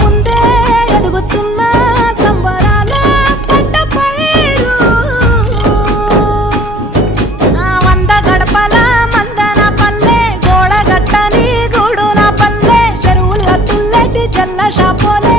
ముందే ఎదుగుతున్న సంబరాల పంట పైరు వంద గడపల మందన పల్లె గోడ గట్టని గూడు నా పల్లె చెరువుల తుల్లటి జల్ల షాపోలే